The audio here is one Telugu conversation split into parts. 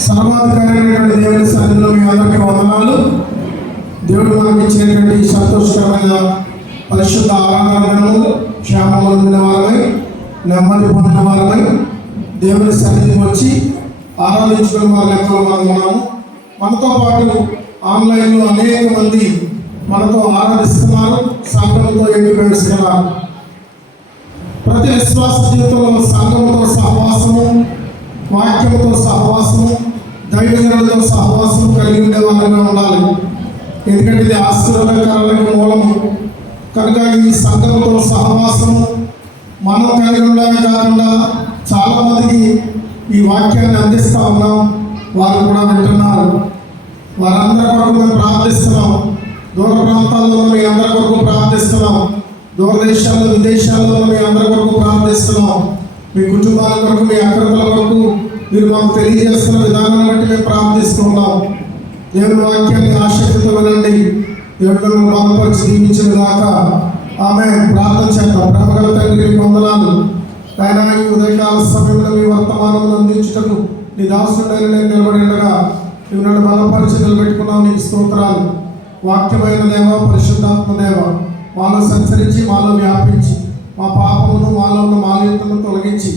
సర్వాధికారి దేవుని సన్నిధిలో మీ అందరికీ వందనాలు. దేవుడు మనకి ఇచ్చినటువంటి సంతోషకరమైన పరిశుద్ధ ఆరాధనను క్షేమం పొందిన వారమై, నెమ్మది పొందిన వారమై దేవుని సన్నిధికి వచ్చి ఆరాధించుకునే వారి లెక్కలో మనం ఉన్నాము. మనతో పాటు ఆన్లైన్లో అనేక మంది మనతో ఆరాధిస్తున్నారు, సంఘంతో ఏకీభవిస్తున్నారు. ప్రతి విశ్వాస జీవితంలో సంఘంతో సహవాసము, వాక్యంతో సహవాసము, దైవజనులతో సహవాసం కలిగి ఉండే వాళ్ళగా ఉండాలి. ఎందుకంటే ఇది ఆశీర్వాదకరాలకు మూలము కనుక ఈ సంఘంతో సహవాసము మనం కలిగి ఉండడమే కాకుండా చాలామందికి ఈ వాక్యాన్ని అందిస్తూ ఉన్నాం. వారు కూడా వింటున్నారు. వారందరి కొరకు మేము ప్రార్థిస్తున్నాం. దూర ప్రాంతాల్లో మీ అందరి కొరకు ప్రార్థిస్తున్నాం. దూరదేశాల్లో విదేశాల్లో మీ అందరి కొరకు ప్రార్థిస్తున్నాం. మీ కుటుంబాల కొరకు, మీ అక్రతల కొరకు మీరు మాకు తెలియజేస్తున్న విధానాన్ని బట్టి మేము ప్రార్థిస్తున్నాం. దేవుని వాక్యాన్ని ఆసక్తితో వినండి. దేవుడు బలపరిచి దీవించిన దాకా ఆమె ప్రార్థన చేద్దాం. ప్రేమగల తండ్రి వందనాలు. ఆయన ఈ ఉదయకాల సమయంలో మీ వర్తమానంలో అందించుటకు నీ దాసుడైన నేను నిలబడి ఉండగా నువ్వు నన్ను బలపరిచి నిలబెట్టుకున్నావు. నీకు స్తోత్రాలు. వాక్యమైన దేవ, పరిశుద్ధాత్మ దేవ, మాలో సంచరించి మాలో వ్యాపించి మా పాపమును మాలో ఉన్న మాలిన్యతను తొలగించి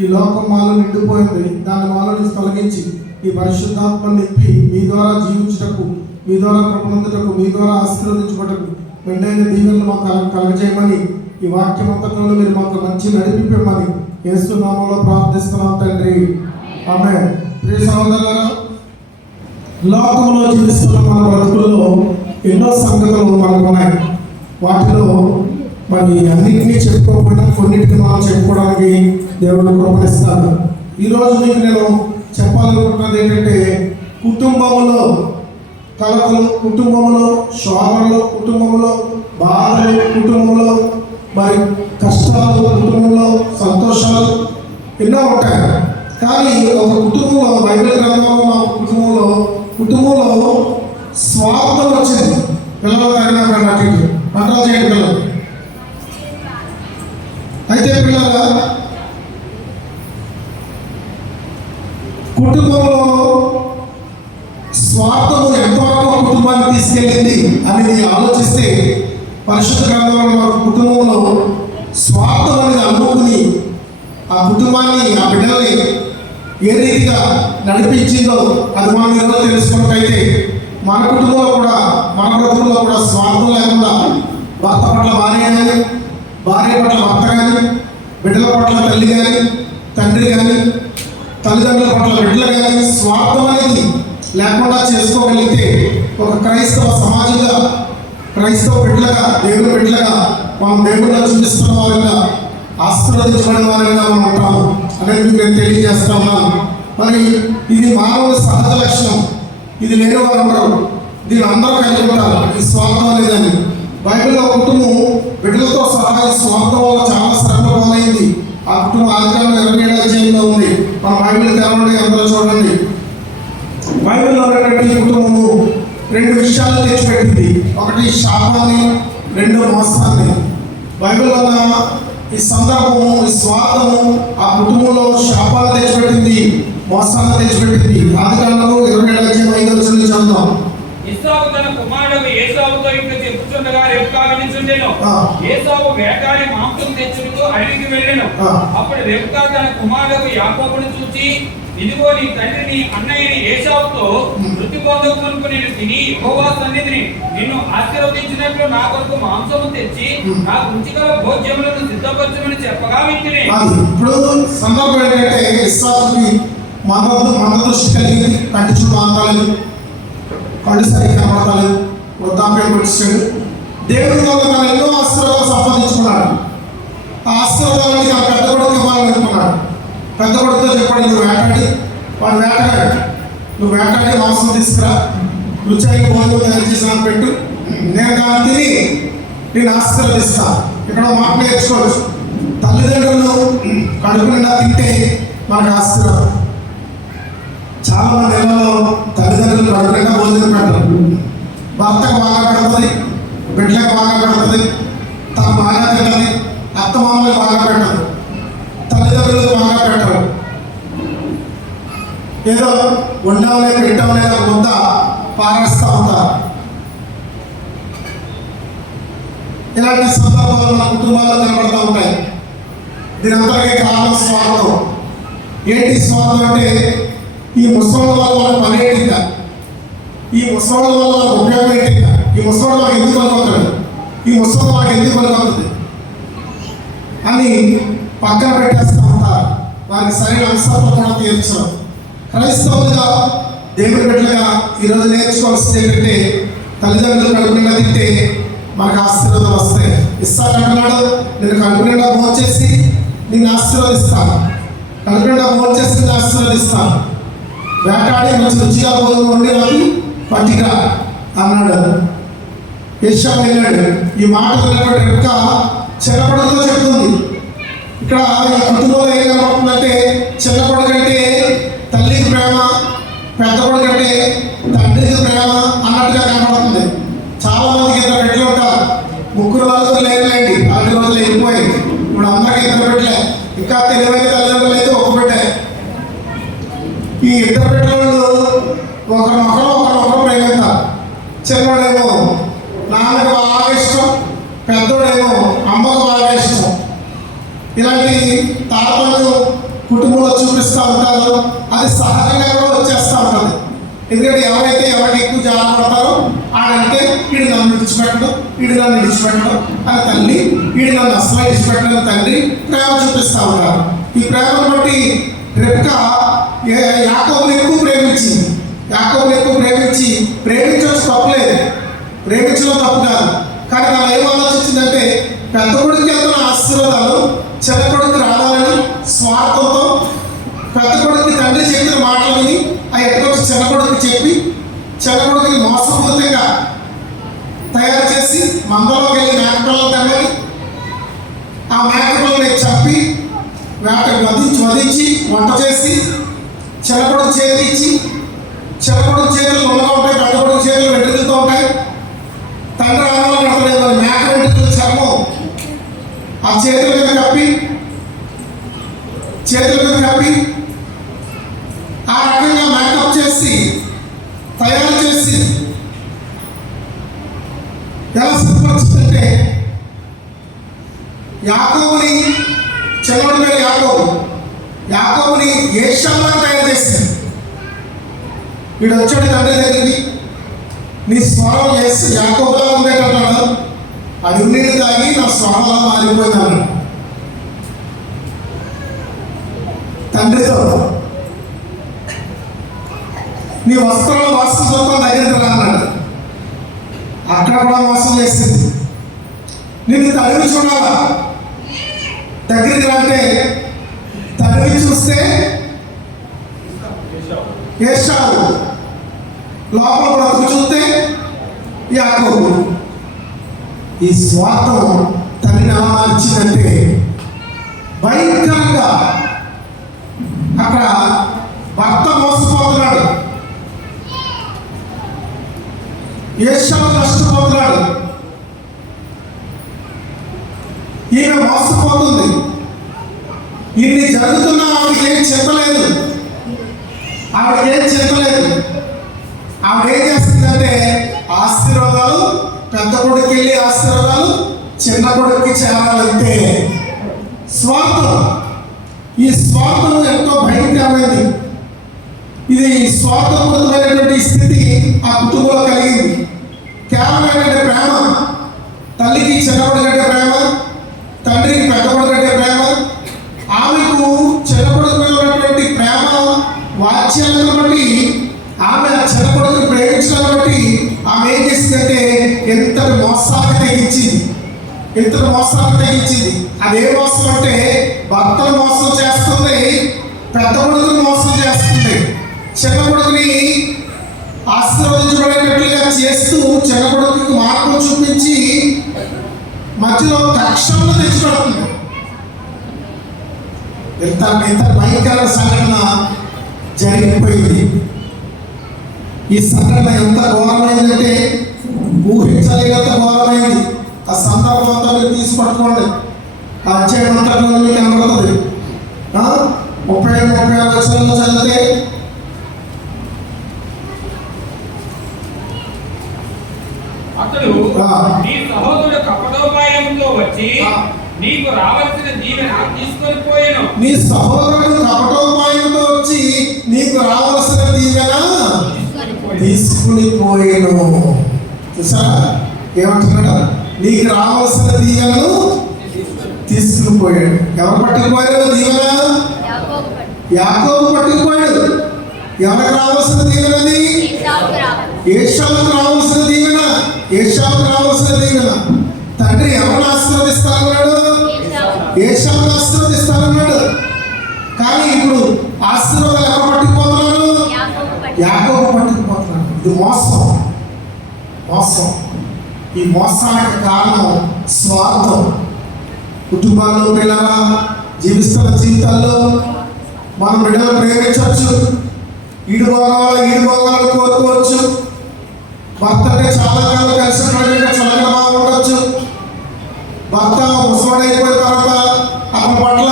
ఈ లోకం మాలో నిండిపోయింది, దాన్ని మాలో నుంచి తొలగించి ఈ పరిశుద్ధాత్మను నింపి మీ ద్వారా జీవించుటకు, మీ ద్వారా కృపనందుటకు, మీ ద్వారా ఆశీర్వదించుటకు మెండైన దీవెనలు మాకు కలగజేయమని, ఈ వాక్యం అంతట్లో మీరు మాకు మంచి నడిపిమ్మని యేసు నామములో ప్రార్థిస్తున్నాం తండ్రి. ఆమేన్. ప్రియ సహోదరులారా, లోకంలో జీవిస్తున్న మన బ్రతుకుల్లో ఎన్నో సంగతులు మనకు ఉన్నాయి. వాటిలో మరి అన్నింటినీ చెప్పుకోకపోయినా కొన్నిటిని మనం చెప్పుకోవడానికి దేవుడు కృపణిస్తాడు. ఈరోజు మీకు నేను చెప్పాలనుకుంటున్నది ఏంటంటే, కుటుంబంలో కలతలు, కుటుంబంలో శోభలు, కుటుంబంలో బాధలు, కుటుంబంలో మరి కష్టాలు, కుటుంబంలో సంతోషాలు ఎన్నో ఉంటాయి. కానీ ఒక కుటుంబంలో, బైబిల్ గ్రంథంలో ఉన్న కుటుంబంలో స్వార్థం వచ్చింది. పిల్లలు తగిన పంటలు చేయండి పిల్లలు. అయితే పిల్లల కుటుంబంలో స్వార్థము ఎంతవరకు కుటుంబాన్ని తీసుకెళ్ళింది అనేది ఆలోచిస్తే, పరిశుద్ధ గ్రంథంలో కుటుంబంలో స్వార్థం అనేది అమ్ముకుని ఆ కుటుంబాన్ని, ఆ బిడ్డల్ని ఏ రీతిగా నడిపించిందో అది మనం ఈరోజు తెలుసుకున్నట్లయితే మన కుటుంబంలో కూడా, మన బ్రతుకుల్లో కూడా స్వార్థం లేకుండా భర్త పట్ల భార్య కానీ, భార్య పట్ల భర్త కానీ, బిడ్డల పట్ల తల్లి కానీ, తండ్రి కానీ, తల్లిదండ్రుల పట్ల బిడ్డలు కానీ స్వార్థం అనేది లేకుండా చేసుకోగలిగితే ఒక క్రైస్తవ సమాజంగా, క్రైస్తవ బిడ్డలుగా, దేవుని బిడ్డలుగా మనం దేవుడిగా చూపిస్తున్న వారిగా, ఆశీర్వదించబడిన వారిగా మనం ఉంటాము అనేది మీకు నేను తెలియజేస్తా ఉన్నాను. మరి ఇది మానవుల సహజ లక్షణం. ఇది లేని వారు ఉండరు. దీని అందరూ కలిగి ఉంటారు, ఈ స్వార్థం అనేదని. బైబిల్లో కుటుంబం బిడ్డలతో సహా ఈ స్వార్థం వల్ల చాలా శ్రమ పోలైంది. ఆ కుటుంబం ఆదికాండం 27వ అధ్యాయంలో ఉంది. మన బైబిల్ తెరవండి, అందరూ చూడండి. బైబిల్లో ఉన్నటువంటి కుటుంబము రెండు విషయాలు తెచ్చిపెట్టింది. ఒకటి శాపాన్ని, రెండో మోసాన్ని. బైబిల్లో ఉన్న ఈ సందర్భము, ఈ స్వార్థము ఆ కుటుంబంలో శాపాన్ని తెచ్చిపెట్టింది, మోసాన్ని తెచ్చిపెట్టింది. ఆదికాండము 27వ అధ్యాయం 5వ వచనం చదువుదాం. ఇస్సాకు తన కుమారుడు ఏసావుతో ఇంకా చెప్పుచుండగా రెబ్కా వినుచుండెను. ఏసావు వేటాడి మాంసం తెచ్చుటకు అడవికి వెళ్ళెను. అప్పుడు రెబ్కా తన కుమారుడు యాకోబును చూచి, ఇదిగో నీ తండ్రిని అన్నయ్యని ఏసావుతో మృతి పొందకునకు నేను తిని యెహోవా సన్నిధిని నిన్ను ఆశీర్వదించినట్లు నా కొరకు మాంసము తెచ్చి నాకు రుచికర భోజ్యములను సిద్ధపరచమని చెప్పగా వింటిని. ఇప్పుడు సందర్భం ఏంటంటే, ఇస్సాకుకి మన దృష్టి కలిగింది. కంటి చూపు ఆంతాలేదు, కళ్ళు సరిగ్గా కనబడతాలేదు, వృద్ధాప్యం వచ్చాడు. దేవుడి వల్ల తను ఎన్నో ఆశీర్వాదాలు సంపాదించుకున్నాడు. ఆ ఆశీర్వాదాలకి ఆ పెద్ద కొడుకు ఇవ్వాలనుకున్నాడు. పెద్ద కొడుకుతో చెప్పాడు, నువ్వు వేటాడి, వాడు వేటగాడు, నువ్వు వేటాడి మాంసం తీసుకురా, రుచిగా భోజనం తయారు చేసిన పెట్టు, నేను దాన్ని తిని నేను ఆశీర్వదిస్తా. ఇక్కడ మాట నేర్చుకోవచ్చు. తల్లిదండ్రులు కడుపు నిండా తింటే మనకు ఆశీర్వాదం. చాలా మంది ఇళ్లలో తల్లిదండ్రులు కడుపు నిండా భోజనం పెట్టరు. భర్తకు బాగా పెడుతుంది, బిడ్డలకు బాగా పెడుతుంది, తను బాగా తింటుంది, అత్తమామలకు బాగా పెట్టదు, తల్లిదండ్రులకు బాగా పెట్టరు. ఏదో ఉండవలే పెట్టవలే ముద్ద పారేస్తూ ఉంటారు. ఇలాంటి సందర్భాలు మన కుటుంబాల్లో కనబడుతూ ఉంటాయి. దీని అంతటికీ కారణం స్వార్థం. ఏంటి స్వార్థం అంటే ఈ ముసలి వల్ల మన పని ఏంటిందా, ఈ ముసలి వల్ల మనకు ఉపయోగం ఏంటిందా, ఈ ముసలి మనకు ఎందుకు పనికొస్తాడు, ఈ ముసలి మనకు ఎందుకు పనికొస్తుంది అని పక్కన పెట్టేస్తూ ఉంటారు. వారికి సరైన అంశాలను కూడా తీర్చడం. క్రైస్తవులుగా దేవుడి బిడ్డలుగా ఈరోజు నేర్చుకోవాల్సింది ఏంటంటే తల్లిదండ్రులు కడుపునిండా తింటే మనకు ఆశీర్వాదం వస్తాయి. ఇస్తానంటున్నాడు, నేను కడుపునిండా భోజనం చేసి నిన్ను ఆశీర్వదిస్తాను, కడుపునిండా భోజనం చేసి నిన్ను ఆశీర్వదిస్తాను, వేటాడి మంచి రుచిగా భోజనం వండి నాకు పట్టిగా అన్నాడు. యెషయా వెళ్ళాడు. ఈ మాట విన్నటువంటి రెబ్కా చిన్నపడతో చెప్తుంది. ఇక్కడ ఈ కుటుంబంలో ఏం కనబడుతుందంటే చిన్న కొడుకు అంటే తల్లికి ప్రేమ, పెద్ద కొడుకు అంటే తండ్రికి ప్రేమ అన్నట్టుగా కనబడుతుంది. చాలా మందికి ఇద్దరు బిడ్డలు ఉంటారు. ముగ్గురు నలుగురు లేదులేండి, 4 రోజులు అయిపోయి ఇప్పుడు అందరికీ ఇద్దరు బిడ్డలే. ఇంకా తెలివైన తల్లిదండ్రులు అయితే ఒక బిడ్డే. ఈ ఇద్దరు బిడ్డలు ఒకరినొకరు ప్రేమిస్తారు. చిన్నవాడేమో నాన్నకు బాగా ఇష్టం, పెద్దోడేమో అమ్మకు బాగా ఇష్టం. ఇలాంటి తారతమ్యం కుటుంబంలో చూపిస్తూ ఉంటారు. అది సహజంగా కూడా వచ్చేస్తూ ఉంటుంది. ఎందుకంటే ఎవరైతే ఎవరికి ఎక్కువ జాగ్రత్త పడతారో ఆడంటే వీడు నన్ను విడిచిపెట్టడం, వీడు నన్ను విడిచిపెట్టడం అని తల్లి, వీడు నన్ను అసలు విడిచిపెట్టడం తండ్రి ప్రేమ చూపిస్తూ ఉంటారు. ఈ ప్రేమను బట్టి రెబ్కా యాకోబుని ఎక్కువ ప్రేమించింది. యాకోబుని ఎక్కువ ప్రేమించడం తప్పులేదు, ప్రేమించడం తప్పు కాదు. కానీ తను ఏం ఆలోచించిందంటే పెద్ద కొడుకుకి ఎంతో ఆశీర్వాదాలు చిన్న కొడుకు రావాలని స్వార్థంతో పెద్ద కొడుకుకి తండ్రి చెప్పిన మాటలు విని ఆ ఎక్కడొచ్చి చిన్న కొడుకు చెప్పి చిన్న కొడుకుని మోసపూరితంగా తయారు చేసి మందలోకి వెళ్ళి మేకపిల్లలు తెమ్మని ఆ మేకపిల్లని చంపి వధించి వంట చేసి చిన్న కొడుకు చేతి ఇచ్చి, చిన్న కొడుకు చేతులు ఉన్నగా ఉంటాయి, పెద్ద కొడుకు చేతులు వెంట్రుకలతో ఉంటాయి. తండ్రి ఆనందం కడతలేదు, మేక వెంట్రుకల చర్మం ఆ చేతుల మీద కప్పి ఆ రకంగా మేకప్ చేసి తయారు చేసి ఎలా సిద్ధపరుస్తుందంటే యాకోబుని, చిన్నవాడి పేరు యాకోబుని ఏషావులా తయారు చేసింది. వీడు వచ్చాడు తండ్రి దగ్గరికి, నీ స్వరం యాకోబులా ఉండేటన్నాడు, అది నీళ్ళు తాగి నా స్వరంలా మారిపోయినాను. తండ్రితో నీ వస్త్రాల వాస్తుతో దగ్గరికి రా అన్నాడు. అక్కడ కూడా మోసం చేసింది. నిన్ను తడివి చూడాలా, దగ్గరికి అంటే తడివి చూస్తే ఏషావు, లోపల బ్రతుకు చూస్తే యాకోబు. ఈ స్వార్థం తల్లిని మార్చిందంటే భయంకరంగా అక్కడ భర్త మోసపోతున్నాడు, ఏషావు నష్టపోతున్నాడు, ఈమె మోసపోతుంది. ఇన్ని జరుగుతున్నా ఆవిడకి ఏం చెప్పలేదు. ఆవిడ ఏం చేస్తుందంటే ఆశీర్వాదాలు పెద్ద కొడుకు వెళ్ళి ఆశీర్వాదాలు చిన్న కొడుకుకి చేరాలంటే స్వార్థం. ఈ స్వార్థం ఎంతో భయంకరమైనది. ఇది స్వార్థపూరితమైనటువంటి స్థితి ఆ కుటుంబంలో కలిగింది. కేవలమైన ప్రేమ, తల్లికి చిన్నప్పుడు కంటే ప్రేమ, తండ్రికి పెద్దప్పుడు కంటే ప్రేమ, ఆమెకు చిన్నప్పుడు ఉన్నటువంటి ప్రేమ వాత్సల్యాన్ని బట్టి ఆమె చిన్నప్పుడు ప్రేమించడాన్ని బట్టి ఆమె ఏం చేసిందంటే ఎంతటి మోసాన్ని తెగించింది. అదే మోసం అంటే భర్తను మోసం చేస్తుంది, పెద్ద కొడుకుని మోసం చేస్తుంది, చిన్న కొడుకుని ఆశీర్వదించబడేటట్లుగా చేస్తూ చిన్న కొడుకుకి మార్గం చూపించి మధ్యలో కక్షను తెచ్చిపెడుతుంది. ఇంత భయంకర సంఘటన జరిగిపోయింది. ఈ సంఘటన ఎంత ఘోరమైందంటే ఊహించలేనంత ఘోరమైంది. ఆ సందర్భం అంతా మీరు తీసి పట్టుకోండి. ఆ అధ్యాయం అంతట్లో మీకు కనబడుతుంది. 35-36 చదివితే నీ సహోదరుడు కపటోపాయంతో వచ్చి నీకు రావాల్సిన దీవెన తీసుకొని పోయాను. నీ సహోదరుడు కపటోపాయంతో వచ్చి నీకు రావాల్సిన దీవెన తీసుకుని పోయాను. చూసారా ఏమంటున్నాడు? నీకు రావాల్సిన దీవెనను తీసుకుని పోయాడు. ఎవరు పట్టుకుపోయాడు దీవెన? యాకోబు పట్టుకుపోయాడు. ఎవరికి రావాల్సిన దీవెనది? ఏశావుకు రావాల్సిన దీవెన. ఏశావుకు రావాల్సిన దీవెన. తండ్రి ఎవరిని ఆశీర్వదిస్తానన్నాడు? ఏశావును ఆశీర్వదిస్తానన్నాడు. కానీ ఇప్పుడు ఆశీర్వాదాలు ఎవరు పట్టుకుపోతున్నారు? యాకోబు పట్టుకుపోతున్నాడు. ఇది మోసం. మోసం. ఈ మోసానికి కారణం స్వార్థం. కుటుంబాల్లో పిల్లల జీవిస్తున్న జీవితాల్లో మనం బిడ్డలు ప్రేమించవచ్చు, ఈడు భోగాలు కోరుకోవచ్చు. భర్త అంటే చాలా కాలం కలిసి చల్లగా బాగుండొచ్చు. భర్త ముసలాడైపోయిన తర్వాత అతని పట్ల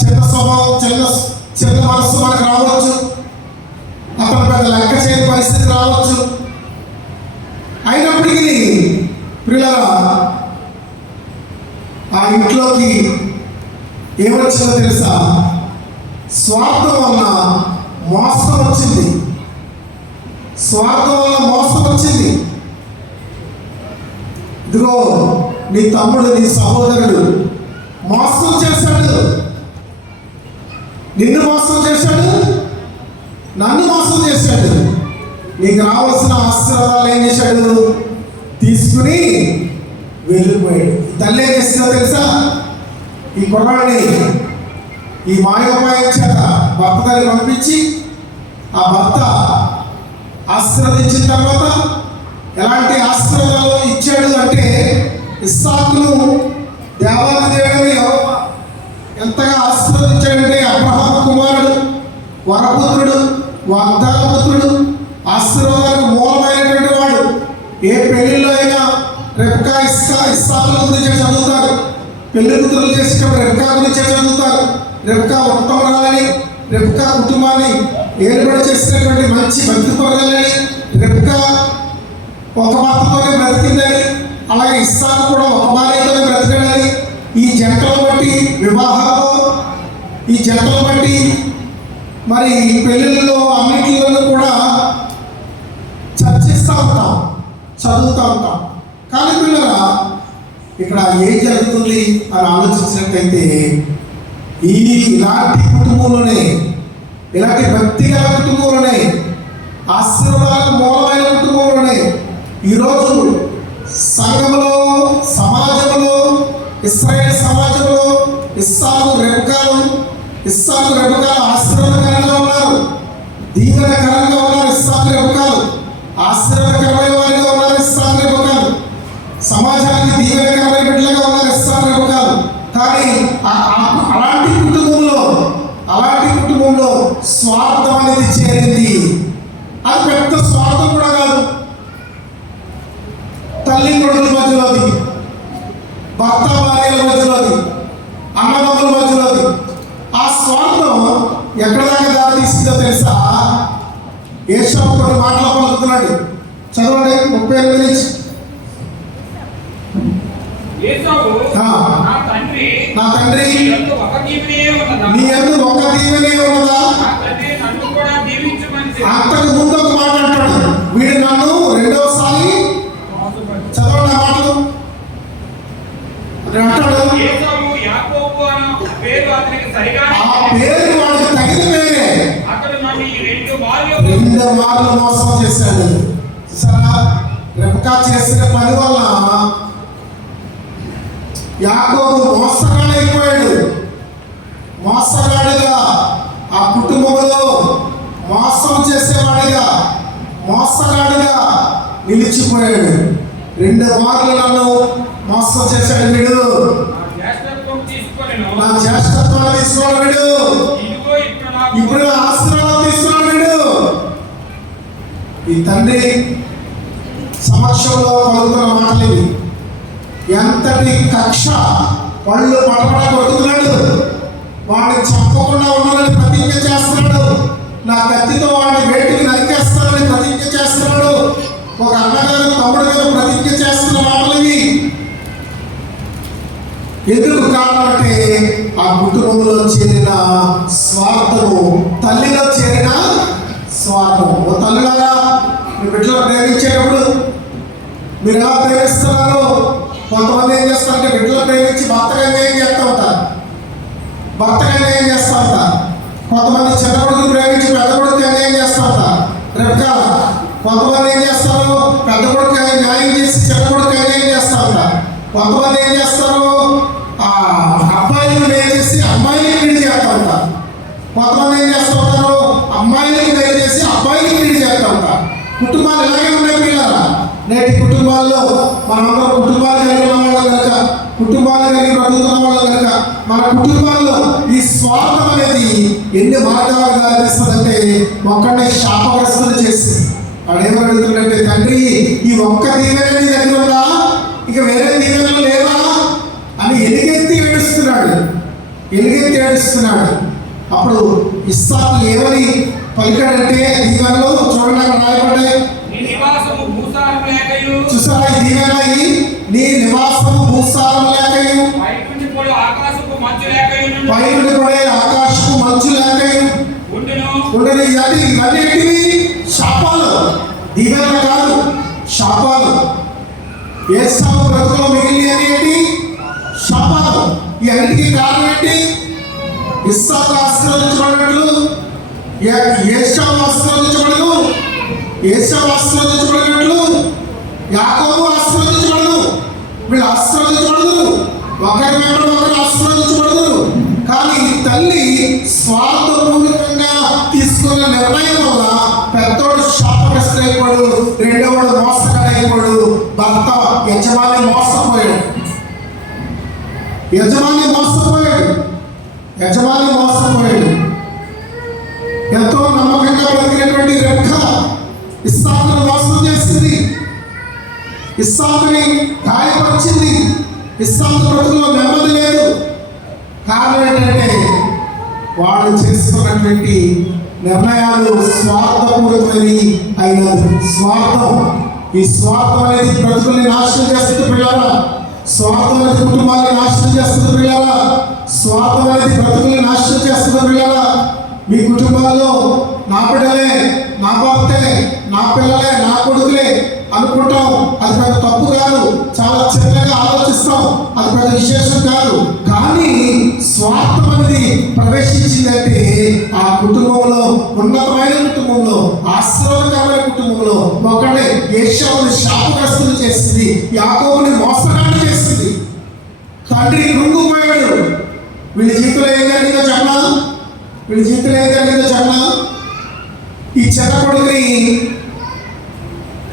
చిన్న స్వభావం, చిన్న మనస్సు మనకు రావచ్చు. అతని పెద్ద లెక్క చేయని పరిస్థితి రావచ్చు. అయినప్పటికీ పిల్లల ఆ ఇంట్లోకి ఏమొచ్చిందో తెలుసా? స్వార్థం వల్ల మోసం వచ్చింది. స్వార్థం వల్ల మోసం వచ్చింది. ఇదిగో నీ తమ్ముడు, నీ సహోదరుడు మోసం చేశాడు. నిన్ను మోసం చేశాడు, నన్ను మోసం చేశాడు. నీకు రావాల్సిన ఆశీర్వాదాలు ఏం చేశాడు? తీసుకుని వెళ్ళిపోయాడు. తల్లి ఏం చేసిందో తెలుసా? ఈ కుర్రాడిని ఈ మాయోపాయం చేత భర్త గారిని పంపించి ఆ భర్త ఆశీర్వదించిన తర్వాత ఎలాంటి ఆశీర్వాదాలు ఇచ్చాడు అంటే, ఇస్సాకును దేవాది దేవుడు ఎంతగా ఆశీర్వదించాడంటే, అబ్రహాము కుమారుడు, వరపుత్రుడు, వాగ్దాన పుత్రుడు, ఆశీర్వాదానికి మూలమైనటువంటి వాడు. ఏ పెళ్లిలో అయినా రెబ్కా ఇస్సాకుల గురించి చదువుతారు. పెళ్లి కూతురు చేసేటప్పుడు రెబ్కా గురించే చదువుతారు. రెబ్కా ఉత్తమరాలని, రెబ్కా కుటుంబాన్ని ఏర్పాటు చేసినటువంటి మంచి భక్తిపరాలని, రెబ్కా ఒక భర్తతోనే బ్రతికిందని, అలాగే ఇస్సాకు కూడా ఒక భార్యతోనే బ్రతికాడని, ఈ జంటలు బట్టి వివాహాలు, ఈ జంటలు బట్టి మరి పెళ్ళిళ్ళలో అన్నింటిలో కూడా చర్చిస్తూ ఉంటాం, చదువుతూ ఉంటాం. కానీ పిల్లల ఇక్కడ ఏం జరుగుతుంది అని ఆలోచించినట్టయితే, ఇలాంటి కుటుంబంలోనే, ఇలాంటి భక్తిగల కుటుంబంలోనే, ఆశీర్వాదాలకు మూలమైన కుటుంబంలోనే ఈరోజు సంఘంలో, సమాజంలో, ఇశ్రాయేల్ సమాజంలో ఇస్సాకు రెబెకాలు ఆశీర్వాదకరంగా ఉన్నారు, దీవెనకరంగా ఉన్నారు. ఇస్సాకు రెబెకాలు ఆశీర్వాదకరమైన వారిగా ఉన్నారు. ఇస్సాకు రెబెకాలు సమాజానికి దీవెనకరమైన బిడ్డలుగా ఉన్నారు. ఇస్సాకు రెబెకాలు. కానీ అలాంటి కుటుంబంలో స్వార్థం అనేది చేరింది. అది పెద్ద స్వార్థం కూడా కాదు. తల్లి కొడుకుల మధ్యలోది, భర్త భార్యల మధ్యలోది, అన్నదమ్ముల మధ్యలోది. ఆ స్వార్థం ఎక్కడ దాకా దారి తీసిందో తెలుసా? ఏశావు కొన్ని మాటలు పలుకుతున్నాడు. చదవండి 38 నుంచి. నా తండ్రి నీ యందు ఒక దీవెనే ఉన్నదా? అంతకు ముందు ఒక మాట అంటాడు, వీడు నన్ను రెండవసారి, చదవండి ఆ మాటలు అంటాడు. ఆ పేరు వాడికి తగిన పేరే. రెండు మార్లు మోసం చేశాడు. సరే, రెబెకా చేసిన పని వల్ల యాకోబు మోసగాడైపోయాడు. మోసగాడిగా ఆ కుటుంబంలో మోసం చేసేవాడిగా, మోసగాడిగా నిలిచిపోయాడు. 2 మార్లు నన్ను మోసం చేశాడు వీడు. నా జ్యేష్ఠత్వాన్ని తీసుకున్నాడు వీడు. ఇప్పుడు నా ఆశీర్వాదం తీసుకున్నాడు వీడు. ఈ తండ్రి సమక్షంలో పలుకుతున్న మాటలు ఇవి. ఎంతటి కక్ష! పళ్ళు పటపట కొడుతున్నాడు. వాడిని చంపకుండా ఉండాలని ప్రతిజ్ఞ చేస్తున్నాడు. నా కత్తితో వాడిని వేటికి నరికేస్తానని ప్రతిజ్ఞ చేస్తున్నాడు. ఒక అన్నగారు తమ్ముడు గారు ప్రతిజ్ఞ చేస్తున్న మాట ఎందుకు కారణం అంటే ఆ కుటుంబంలో చేరిన స్వార్థము, తల్లిలో చేరిన స్వార్థం. ఓ తల్లులారా, మీ బిడ్డలు ప్రేమించేటప్పుడు మీరు ఎలా ప్రేమిస్తున్నారో కొంతమంది ఏం చేస్తారంటే బిడ్డలు ప్రేమించి భర్తగా ఏం చేస్తూ ఉంటారు, భర్తగా ఏం చేస్తూ ఉంటారు. కొంతమంది చిన్న కొడుకు ప్రేమించి పెద్ద కొడుకు అన్యాయం చేస్తూ ఉంటారు. రకాల కొంతమంది ఏం చేస్తారు, పెద్ద కొడుకు న్యాయం చేసి చిన్న కొడుకు అన్యాయం చేస్తూ ఉంటారు. కొంతమంది ఏం చేస్తారు, ఆ అబ్బాయిని దయచేసి అమ్మాయిని క్రీడ్ చేస్తూ ఉంటారు. కొంతమంది ఏం చేస్తూ ఉంటారు, అమ్మాయిని దయచేసి అబ్బాయిని క్రీడ్ చేస్తూ ఉంటారు. కుటుంబాలు ఇలాగే ఉన్నాయి పిల్లరా. నేటి కుటుంబాల్లో మనమందరం కుటుంబాలు కలిగిన వాళ్ళు కనుక, కుటుంబాలు కలిగి బ్రతుకుతున్న వాళ్ళు కనుక మన కుటుంబాల్లో ఈ స్వార్థం అనేది ఎన్ని మార్గాలు దారితీస్తుందంటే ఒక్కడే శాపగ్రస్తులు చేసి వాడు ఏమని అడుగుతుందంటే, తండ్రి ఈ ఒక్క దీవెన నీ దగ్గర ఉందా, ఇక వేరే దీవెనలు లేవా అని ఎలుగెత్తి ఏడుస్తున్నాడు, ఎలుగెత్తి ఏడుస్తున్నాడు. అప్పుడు ఇస్సాకు ఏమని పలికాడంటే దీవెనలో చూడండి అక్కడ రాయబడ్డాయి. చూసారా ఈ దీవెన, నీ నివాసము భూసారం లేకయు, పైనుండి పడే ఆకాశపు మంచు లేకయు ఉండని. ఇవన్నీ శాపాలు, దీవెనలు కాదు, శాపాలు. ఏసావు బ్రతుకులో మిగిలి అనేటి శాపాలు. ఇవన్నిటికీ కారణం ఏంటి? ఇస్సాకు ఆశీర్వదించబడినట్లు ఏసావు ఆశీర్వదించబడదు, ఏసావు ఆశీర్వదించబడినట్లు యాకోబు ఆశీర్వదించబడదు. వీళ్ళు ఆశీర్వదించబడదు, ఒకరి వెంట ఒకరు ఆశీర్వదించబడదు. కానీ తల్లి స్వార్థపూర్వకంగా తీసుకున్న నిర్ణయం వల్ల పెద్దోడు శాపగ్రస్తుడైపోయాడు, రెండోవాడు మోసగాడైపోయాడు. భర్త యజమాని మోసపోయాడు, యజమాని మోసపోయాడు, యజమాని మోసపోయాడు. ఎంతో నమ్మకంగా బ్రతికినటువంటి రెక్క ఇస్సాకును మోసం చేసింది, ఇస్సాకుని గాయపరిచింది. ఇస్సాకు బ్రతుకులో నెమ్మది లేదు. కారణం ఏంటంటే వాడు చేసుకున్నటువంటి నిర్ణయాలు స్వార్థపూరితమైనవి అయినది. స్వార్థం, ఈ స్వార్థం అనేది బ్రతుకుల్ని నాశనం చేస్తుంది పిల్లరా. స్వార్థం అనేది కుటుంబాన్ని నాశనం చేస్తుంది పిల్లరా. స్వార్థం అనేది బ్రతుకుల్ని నాశనం చేస్తుంది పిల్లరా. మీ కుటుంబాల్లో నా బిడ్డలే, నా భర్తే, నా పిల్లలే, నా కొడుకులే అనుకుంటాం. అది పెద్ద తప్పు కాదు, చాలా చిన్నగా ఆలోచిస్తాం, అది పెద్ద విశేషం కాదు. కానీ స్వార్థం అనేది ప్రవేశించిందంటే ఆ కుటుంబంలో, ఉన్నతమైన కుటుంబంలో, ఆశీర్వాదకరమైన కుటుంబంలో ఒకటే ఏశావుని శాపగ్రస్తులు చేసింది, యాకోబుని మోసగాడు చేసింది. తండ్రి కృంగిపోయాడు. వీళ్ళ జీవితంలో ఏం జరిగిందో చెప్పనా, వీళ్ళ జీవితంలో ఏం జరిగిందో చెప్పనా. ఈ చిన్న కొడుకుని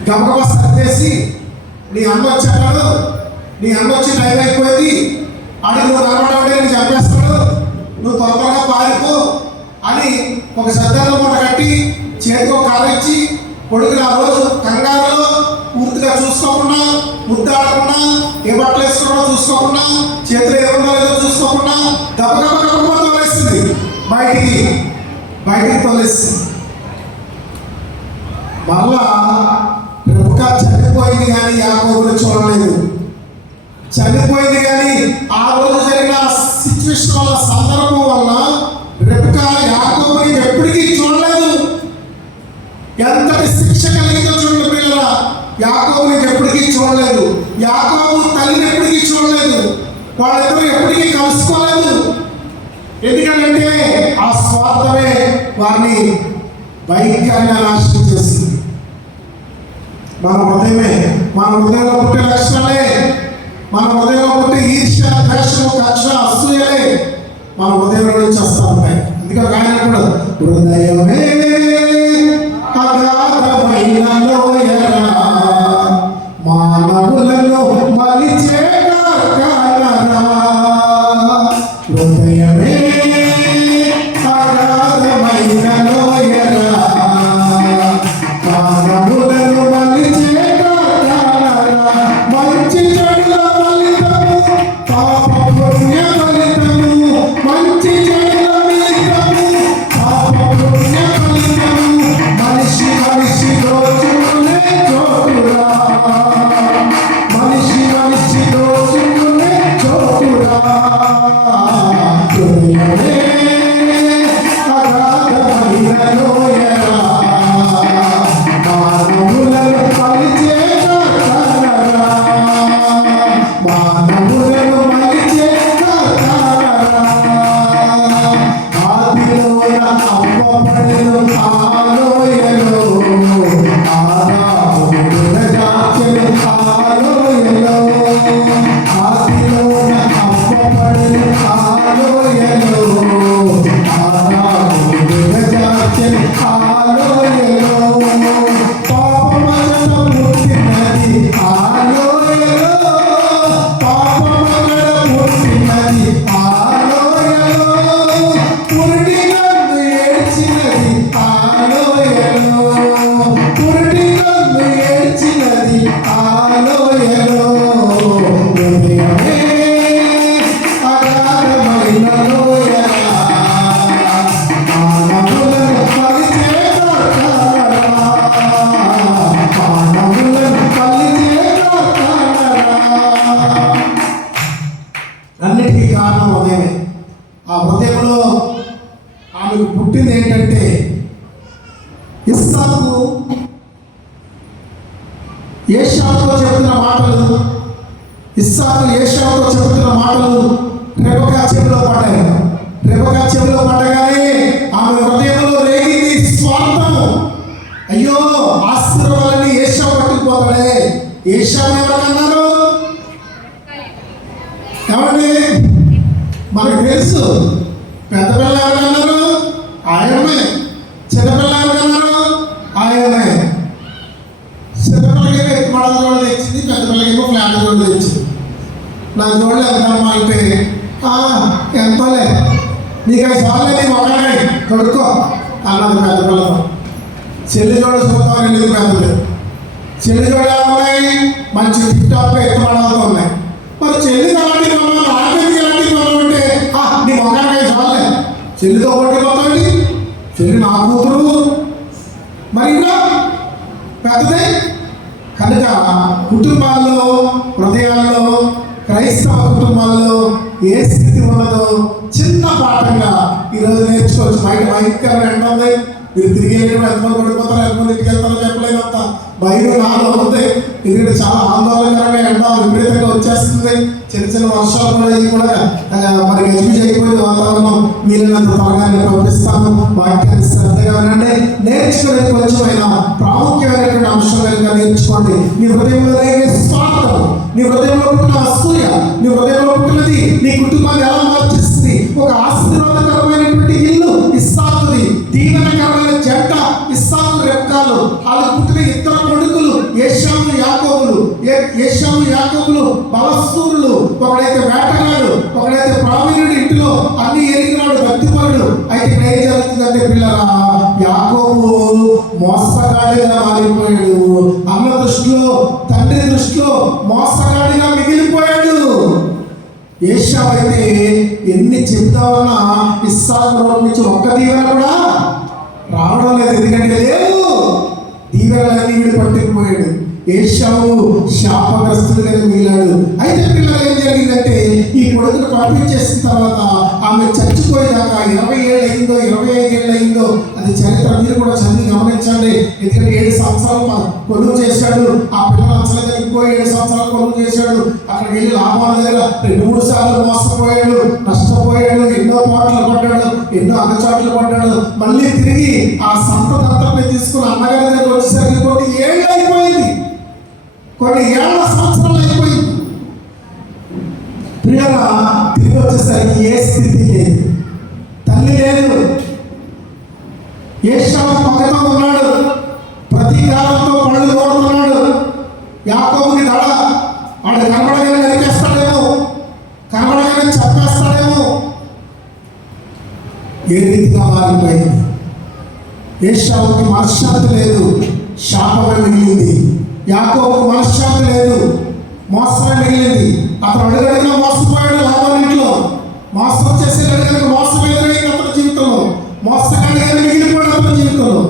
గబగబా సర్దేసి, నీ అమ్మ వచ్చాడు, నీ అమ్మ వచ్చి టైం అయిపోయింది, ఆడికి నువ్వు రావడం నేను చంపేస్తాడు, నువ్వు త్వరగా పారిపో అని ఒక శ్రద్ధలో మూట కట్టి చేతికి ఒక కర్ర ఇచ్చి కొడుకుని ఆ రోజు కంగారులో పూర్తిగా చూసుకోకుండా, ముద్దాడకుండా, ఏ బట్టలు వేసుకోవడం చూసుకోకుండా, చేతిలో ఏముందో లేదో చూసుకోకుండా గబగబా తోలేస్తుంది, బయటికి తోలేస్తుంది. మళ్ళా రెబెకా చనిపోయింది కానీ యాకోబుని చూడలేదు. చనిపోయింది కానీ ఆ రోజు జరిగిన సిచ్యువేషన్ వల్ల, సందర్భం వల్ల రెబెకా యాకోబుని ఎప్పటికీ చూడలేదు. ఎంతటి శిక్ష కలిగిందో చూడండి పిల్లరా. యాకోబుని ఎప్పటికీ చూడలేదు, యాకోబు తల్లిని ఎప్పటికీ చూడలేదు, వాళ్ళిద్దరూ ఎప్పటికీ కలుసుకోలేదు. ఎందుకంటే ఆ స్వార్థమే వారిని భయంకరంగా నాశనం చేస్తుంది. మన హృదయంలో పుట్టే లక్షణాలే, మన హృదయంలో పుట్టే ఈర్ష్య, ద్వేషము, కక్ష, అసూయలే మన హృదయంలో నుంచి వస్తూ ఉంటాయి. అందుకే ఆయన కూడా హృదయమే అగాధమైన లోయరా, మానవులను మలిచే కారణరా. హృదయమే అగాధమైన లోయరా, మానవులను మలిచే కారణరా. మంచి చెడుల ఫలితము, పాప పుణ్య ఫలితము, మంచి చెడుల ఫలితము, పాప పుణ్య ఫలితము. ఇస్సాకు ఏశావుతో చెబుతున్న మాటలు, ఇస్సాకు ఏశావుతో చెబుతున్న మాటలు రెబెకా చెవిలో పడ్డాయి. రెబెకా చెవిలో పడగానే ఆమె హృదయంలో రేగింది స్వార్థము. అయ్యో, ఆశీర్వాదాన్ని ఏశావు పట్టుకుపోతాడే. ఏశావు ఎవరన్నారు? ఏమండి, మనకు తెలుసు. పెద్ద పిల్ల ఎవరన్నారు? ఆయనే. చిన్నపిల్ల ఎవరన్నారు? ఆయనే. చిన్నపిల్లకేమో ఎత్తు మడల జోళ్ళు తెచ్చింది, పెద్ద పిల్లకేమో ఫ్లాట్ జోళ్ళు తెచ్చింది. నా జోళ్ళు ఎంతమ్మా అంటే, ఎంతలే నీకు అవి చాలే, నీకు ఒకటే కొడుకో అన్నది పెద్ద పిల్లతో. చెల్లి జోడు చూద్దాం, ఎందుకు పెద్దది. చెల్లి జోడు ఎలా ఉన్నాయి? మంచి టిక్ టాప్ ఎత్తు మడలతో ఉన్నాయి. మరి చెల్లి అలాంటి కొన్నాను, ఆడపిల్లకి ఎలాంటి కొన్నామంటే నీ మొక్కలకై చాలే, చెల్లితో ఒకటి కొత్తండి. చెల్లి నా కూతురు, మరి ఇంకా పెద్దదే. కనుక కుటుంబాల్లో, హృదయాల్లో, క్రైస్తవ కుటుంబాల్లో ఏ స్థితి ఉన్నదో చిన్న పాఠంగా ఈరోజు నేర్చుకోవచ్చు. బయట భయంకరమైన ఎండ ఉంది. మీరు తిరిగి వెళ్ళినప్పుడు ఎంతమంది పడిపోతారో, ఎంతమంది ఇంటికి వెళ్తారో చెప్పలేనంత భయం నాలో ఉంది. ఎందుకంటే చాలా ఆందోళనకరంగా ఎండ విపరీతంగా వచ్చేస్తుంది. చిన్న చిన్న వర్షాలు కూడా ఇవి కూడా మరి గజిబిజి అయిపోయింది వాతావరణం. వీళ్ళంత త్వరగా నేను పంపిస్తాను. వాక్యాన్ని శ్రద్ధగా వినండి. నేర్చుకునే కొంచెమైన ప్రాముఖ్యమైనటువంటి అంశం కనుక నేర్చుకోండి. నీ హృదయంలో రేగే స్వార్థం, నీ హృదయంలో పుట్టిన అసూయ, నీ హృదయంలో పుట్టినది నీ కుటుంబాన్ని ఎలా మార్చేస్తుంది. ఒక ఆశీర్వాదకరమైనటువంటి ఇల్లు ఇస్సాకుది, దీవెనకరమైన జంట ఇస్సాకు రెబ్కాలు. వాళ్ళకి పుట్టిన ఇద్దరు కొడుకులు ఏశావు యాకోబులు. ఏశావు యాకోబులు బలశూరులు. ఒకడైతే వేటగాడు, ఒకడైతే ప్రావీణుడు, ఇంటిలో అన్ని ఎరిగినాడు, భక్తిపరుడు. అయితే ఇక్కడ ఏం జరుగుతుందంటే పిల్లరా, యాకోబు మోసగాడిగా మారిపోయాడు. అన్న దృష్టిలో, తండ్రి దృష్టిలో మోసగాడిగా మిగిలిపోయాడు. ఏశావు అయితే ఎన్ని చెప్తామన్నా ఇస్సాకు నోటి నుంచి ఒక్క దీవెన కూడా రావడం లేదు. ఎందుకంటే లేవు, దీవెనలన్నీ వీడు పట్టుకుపోయాడు. ఏశావు శాపగ్రస్తుడిగా మిగిలాడు. అయితే పిల్లలు ఏం జరిగిందంటే, ఈ కొడుకును పంపించేసిన తర్వాత ఆమె చచ్చిపోయేదాకా 20 ఏళ్ళు అయిందో 25 ఏళ్ళు అయిందో అది చరిత్ర మీరు కూడా చదివి గమనించండి. ఎందుకంటే 7 సంవత్సరాలు కొలువు చేశాడు. ఆ పిల్లలు నచ్చలేదు, ఇంకో 7 సంవత్సరాలు కొలువు చేశాడు. అక్కడికి వెళ్ళి లాభాల దగ్గర 2-3 సార్లు మోసపోయాడు, నష్టపోయాడు, ఎన్నో పాటలు పడ్డాడు, ఎన్నో అన్నచాట్లు పడ్డాడు. మళ్ళీ తిరిగి ఆ సంతతంత్రాన్ని తీసుకుని అన్నగారి దగ్గర వచ్చేసరికి కొన్ని ఏళ్ళు అయిపోయింది, కొన్ని ఏళ్ల సంవత్సరాలు అయిపోయింది. పిల్లల తిరిగి వచ్చేసరికి ఏ స్థితి లేదు, తల్లి లేదు. ఏశావు పక్కతో ఉన్నాడు, ప్రతి కాలంతో పళ్ళు కోరుతున్నాడు. యాకోబుకి దడ, వాడు కనబడగానే నరికేస్తాడేమో, కనబడగానే చంపేస్తాడేమో. ఏ రీతిగా మారిపోయింది. ఏశావుకి మనశ్శాంతి లేదు, శాపమే మిగిలింది. యాకోబుకు మనశ్శాంతి లేదు, మోసమే మిగిలింది. అతను అడుగడుగునా మోసపోయాడు. లాభాల ఇంట్లో మోసం చేసే అడుగడుగు మోసం ఎదురైంది అతని జీవితంలో. మోసగాడిగానే మిగిలిపోయాడు అతని జీవితంలో.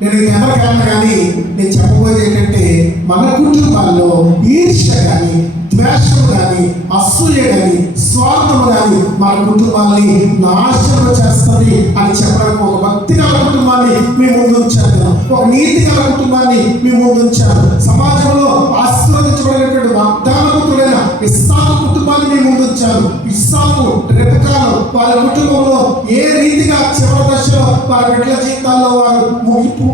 నేను ఎవరికి అన్నా కానీ నేను చెప్పబోయేది ఏంటంటే, మన కుటుంబాల్లో ఈర్ష్య కానీ, ద్వేషం కానీ, అసూయ కానీ, స్వార్థం కానీ మన కుటుంబాన్ని నాశనం చేస్తుంది అని చెప్పడానికి ఒక భక్తి గల కుటుంబాన్ని మీ ముందు ఉంచాను, ఒక నీతి గల కుటుంబాన్ని మీ ముందు ఉంచాను. సమాజంలో ఆశీర్వదించబడినటువంటి వాగ్దానపుత్రుడైన ఇస్సాకు కుటుంబాన్ని మీ ముందు ఉంచాను. ఇస్సాకు రెబెకాలు వారి కుటుంబంలో ఏ రీతిగా చివరి దశలో వారి బిడ్డల జీవితాల్లో వారు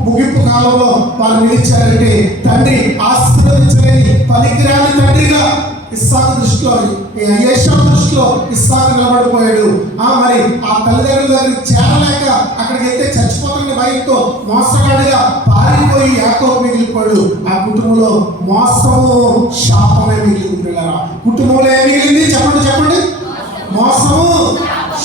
ముగింపు కాలంలో వారు నిలిచారంటే, తండ్రి ఆశీర్వదించలేని పనికిరాని తండ్రిగా ఇస్సాకు దృష్టిలో, ఏశావు దృష్టిలో ఇస్సాకు నిలబడిపోయాడు. మరి ఆ తల్లిదండ్రుల దగ్గరికి చేరలేక అక్కడికి అయితే చచ్చిపోతున్న భయంతో మోసగాడిగా పారిపోయి యాకోబు మిగిలిపోయాడు. ఆ కుటుంబంలో మోసము, శాపమే మిగిలింది. పిల్లరా, కుటుంబంలో ఏం మిగిలింది? చెప్పండి. మోసము,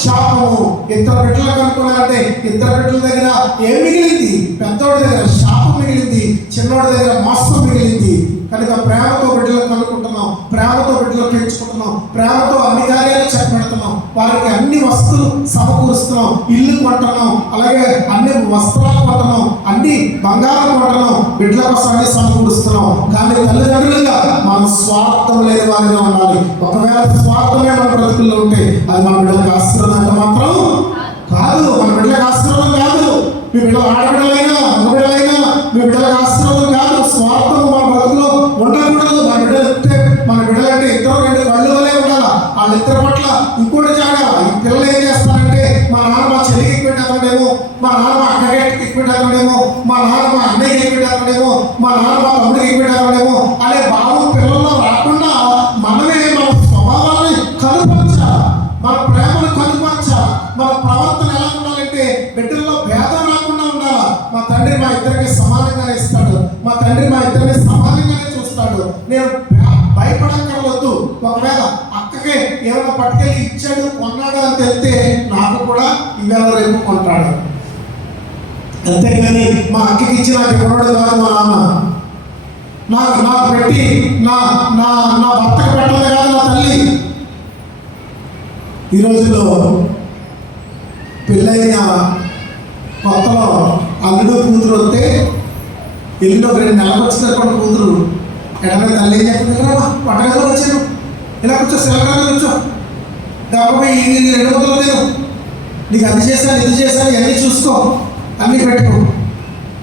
శాపము. ఇద్దరు బిడ్డలకు అనుకున్నారంటే ఇద్దరు బిడ్డల దగ్గర ఏం మిగిలింది? పెద్దోడి దగ్గర శాపం మిగిలింది, చిన్నోడి దగ్గర మోసం మిగిలింది. కనుక ప్రేమతో బిడ్డలకు అనుకుంటున్నాం, ప్రేమతో బిడ్డలకు పెంచుకుంటున్నాం, ప్రేమతో అన్ని కార్యాలు చెప్పబెడుతున్నాం, వారికి అన్ని వస్తువులు సమకూరుస్తున్నాం, ఇల్లు కొంటున్నాం, అలాగే అన్ని వస్త్రాలు కొంటున్నాం, అన్ని బంగారం కొంటున్నాం, బిడ్డల కోసం అన్ని సమకూరుస్తున్నాం. కానీ తల్లిదండ్రులుగా మనం స్వార్థం లేని వారిగా ఉండాలి. ఒకవేళ స్వార్థమే మన బ్రతుకుల్లో ఉంటే అది మన బిడ్డలకు ఆశీర్వాదం మాత్రం కాదు, మన బిడ్డలకు ఆశీర్వాదం కాదు. మీ బిడ్డలు ఆడబిడ్డలైనా నాన్న మా అన్నయ్య ఎగిపెట్టారనేమో, మా నాన్న మా తమ్ముడికి ఎగిపెట్టారనేమో అనే భావం పిల్లల్లో రాకుండా మనమే మన స్వభావాన్ని కనుపరచాలి, మన ప్రేమను కనుపరచాలి. మన ప్రవర్తన ఎలా ఉండాలంటే బిడ్డల్లో భేదం రాకుండా ఉండాలి. మా తండ్రి మా ఇద్దరికి సమానంగానే ఇస్తాడు, మా తండ్రి మా ఇద్దరిని సమానంగానే చూస్తాడు. నేను భయపడక్కర్వద్దు. ఒకవేళ అక్కకే ఏమైనా పట్టుకెళ్ళి ఇచ్చాడు కొన్నాడు అని తెలిస్తే నాకు కూడా ఇవాళ రేపు కొంటాడు. అంతేగాని మా అక్కకి ఇచ్చి నాకు ఇవ్వడం కాదు మా నాన్న, నాకు పెట్టి నా నా నా భర్తకు పెట్టదు కాదు నా తల్లి. ఈ రోజుల్లో పెళ్ళైన కొత్తలో అల్లుడు కూతురు వస్తే ఎల్లులో 2 నెలలకు వచ్చిన కూడా కూతురు ఎడమే తల్లి ఏం చెప్తుంది, పట్టగలో వచ్చాను ఇలా కూర్చో, సెలవులో కూర్చో, కాబట్టి 2 వందలు నేను నీకు అది చేశాను ఇది చేశాను ఇవన్నీ చూసుకో అన్నీ పెట్టుకో.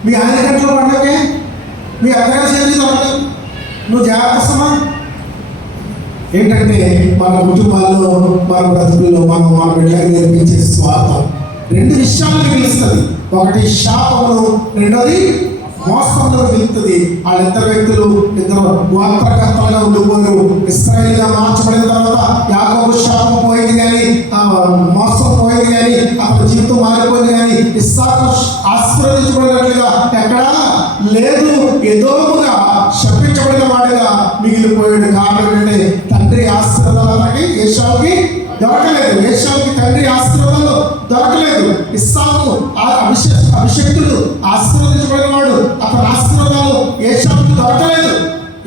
మీ ఆయన గంటలో పండగే మీ అత్తగారు చేసి దొరకదు, నువ్వు జాగ్రత్తమా. ఏంటంటే మన కుటుంబాల్లో మన బ్రతుకుల్లో మన బిడ్డలకు నేర్పించే స్వార్థం 2 విషయాలను పిలుస్తుంది. ఒకటి శాపమును, రెండోది మోసంలో వెళ్తుంది. వాళ్ళిద్దరు వ్యక్తులు ఇద్దరు గోత్రకర్తలుగా ఉండిపోయారు. ఇశ్రాయేలుగా మార్చబడిన తర్వాత యాకోబు శాపం పోయింది కానీ మోసం పోయింది కానీ అతని జీవితం మారిపోయింది కానీ ఇస్సాకు ఆశీర్వదించబడినట్లుగా ఎక్కడా లేదు. ఎదోముగా శపించబడిన వాడిగా మిగిలిపోయాడు. కారణం ఏంటంటే తండ్రి ఆశీర్వాదాలకి ఏశావుకి దొరకలేదు, ఏశావుకి తండ్రి ఆశీర్వాదాలు దొరకలేదు. ఇస్సాకు అభిషక్తుడు ఆశీర్వదించబడిన వాడు, అతని ఆశీర్వాదాలు ఏశావుకి దొరకలేదు.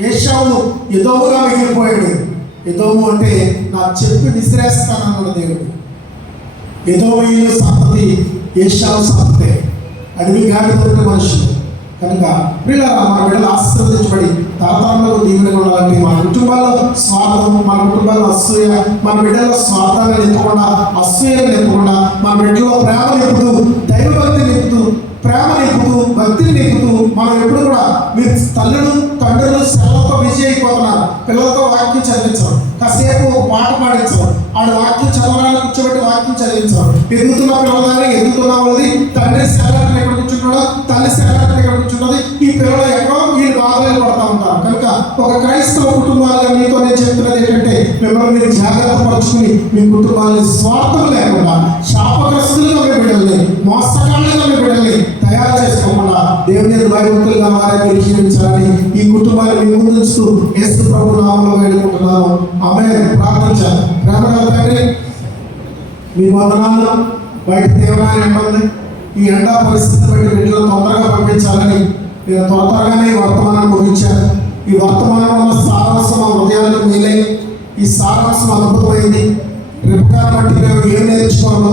ఏశావు ఎదోముగా మిగిలిపోయాడు. ఎదోము అంటే నా చెప్పి విసిరేస్తానన్నాడు దేవుడు. ఎదోమీయుల సంతతి ఏశావు సంతతే, అడవి గాడి దొరికిన మనుషులు. కనుక పిల్లల మన బిడ్డలు ఆశీర్వదించబడి తరతరంలో దీవెనగా ఉండాలంటే మన కుటుంబాల్లో స్వార్థం, మన కుటుంబాల్లో అసూయ, మన బిడ్డల్లో స్వార్థాన్ని నింపకుండా అసూయను నింపకుండా మన బిడ్డలో ప్రేమ నింపుతూ దైవభక్తి నింపుతూ ప్రేమ నింపుతూ భక్తిని నింపుతూ మనం ఎప్పుడు కూడా మీరు తల్లులు తండ్రులు సెలవుతో బిజీ అయిపోతున్నారు. పిల్లలతో వాక్యం చదివించరు, కాసేపు పాట పాడించరు, ఆడు వాక్యం చదవడానికి కూర్చోబెట్టి వాక్యం చదివించరు. ఎదుగుతున్న పిల్లలు కానీ ఎదుగుతున్న వాళ్ళది తండ్రి సెలవులు ఎక్కడ కూర్చుంటాడో తల్లి సెలవులు ఎక్కడ కూర్చున్నది. ఈ పిల్లలు ఎక్కడో వీళ్ళు బాధలు పడతా ఉంటారు. కనుక ఒక క్రైస్తవ కుటుంబాలుగా మీతో నేను చెప్తున్నది ఏంటంటే మిమ్మల్ని మీరు జాగ్రత్త పరుచుకుని మీ కుటుంబాన్ని స్వార్థం లేకుండా శాపగ్రస్తులుగా మీ బిడ్డల్ని మోసగాళ్ళుగా మీ బిడ్డల్ని తయారు చేసుకోకుండా దేవుని భయభక్తులుగా మారే మీరు జీవించాలని ఈ కుటుంబాన్ని మీ ముందు ఉంచుతూ యేసు ప్రభు నామములో వేడుకుంటున్నాను. ఆమేన్. ప్రార్థించాలి. ప్రేమగల తండ్రి మీ వందనాలు. బయట తీవ్రమైన ఎండ ఉంది. ఈ ఎండ పరిస్థితి బట్టి వీటిలో తొందరగా పంపించాలని నేను త్వరగానే ఈ వర్తమానాన్ని ముగించాను. ఈ వర్తమానం వల్ల సారాంశం మా హృదయాలకు మేలై ఈ సారాంశం అద్భుతమైంది. రిబ్కాను బట్టి మేము ఏం నేర్చుకోవాలో,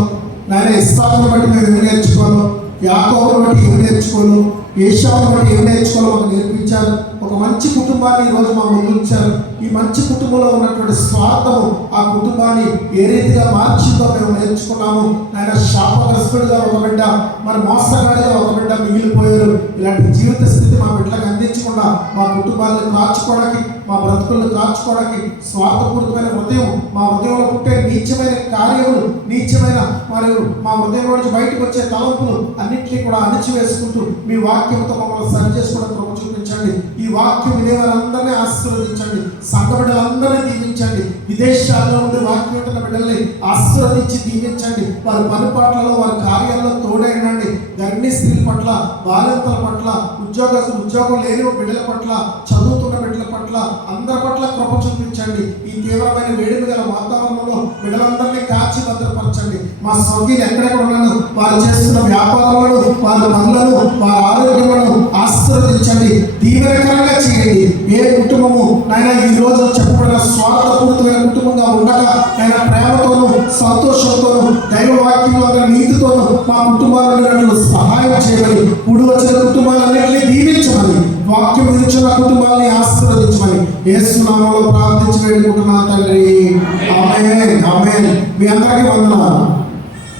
నాయన ఇస్సాకును బట్టి మేము ఏం నేర్చుకోవాలో, యాకోబును బట్టి ఏం నేర్చుకోను, ఏశావును బట్టి ఏం నేర్చుకోవాలో మాకు నేర్పించారు. ఒక మంచి కుటుంబాన్ని ఈరోజు మా ముందు ఉంచారు. ఈ మంచి కుటుంబంలో ఉన్నటువంటి స్వార్థము ఆ కుటుంబాన్ని ఏ రీతిగా మార్చిందో మేము నేర్చుకున్నాము. ఆయన శాపగ్రస్తుడిగా ఒక బిడ్డ, మరి మోసగాడిగా ఒక బిడ్డ మిగిలిపోయారు. ఇలాంటి జీవిత స్థితి మా బిడ్డలకు అందించకుండా మా కుటుంబాలను కాచుకోవడానికి, మా బ్రతుకులను కాచుకోవడానికి స్వార్థపూరితమైన హృదయం, మా హృదయంలో పుట్టే నీచమైన కార్యములు, నీచమైన మరియు మా హృదయం నుంచి బయటకు వచ్చే తలంపులు అన్నింటినీ కూడా అణిచివేసుకుంటూ మీ వాక్యంతో మమ్మల్ని సరి చేసుకోవడం ప్రభు చూపించండి. ఈ వాక్యం వినేవారందరినీ ఆశీర్వదించండి. సంఘ బిడ్డలందరినీ దీవించండి. విదేశాల్లో ఉండి వాక్యం వింటున్న బిడ్డల్ని ఆశీర్వదించి దీవించండి. వారి పనిపాట్లలో వారి కార్యాల్లో తోడైనండి. గర్భిణీ స్త్రీల పట్ల, బాలింతల పట్ల, ఉద్యోగం లేని బిడ్డల పట్ల, చదువుతున్న బిడ్డల పట్ల, అందరి పట్ల కృప చూపించండి. ఈ తీవ్రమైన వేడిమి గల వాతావరణంలో బిడ్డలందరినీ కాచి భద్రపరచండి. మా స్వర్గీయులు ఎక్కడెక్కడ ఉన్నాను వారు చేస్తున్న వ్యాపారాలను, వారి పనులను, వారి ఆరోగ్యములను ఆశీర్వదించండి. దీవెనకరంగా చేయండి. ఏ కుటుంబము నాయన ఈ రోజు చెప్పబడిన స్వార్థపూరితమైన కుటుంబంగా ఉండగా ఆయన ప్రేమతోనూ సంతోషంతోనూ దైవ వాక్యంలో నీతితోనూ మా కుటుంబాలను సహాయం చేయమని, కూడి వచ్చిన కుటుంబాలన్నింటినీ దీవించమని, వాక్యం విధించిన కుటుంబాలని ఆశీర్వదించమని యేసు నామములో ప్రార్థించి వేడుకుంటున్నాను తండ్రి. ఆమేన్. ఆమేన్. మీ అందరికీ వందనాలు.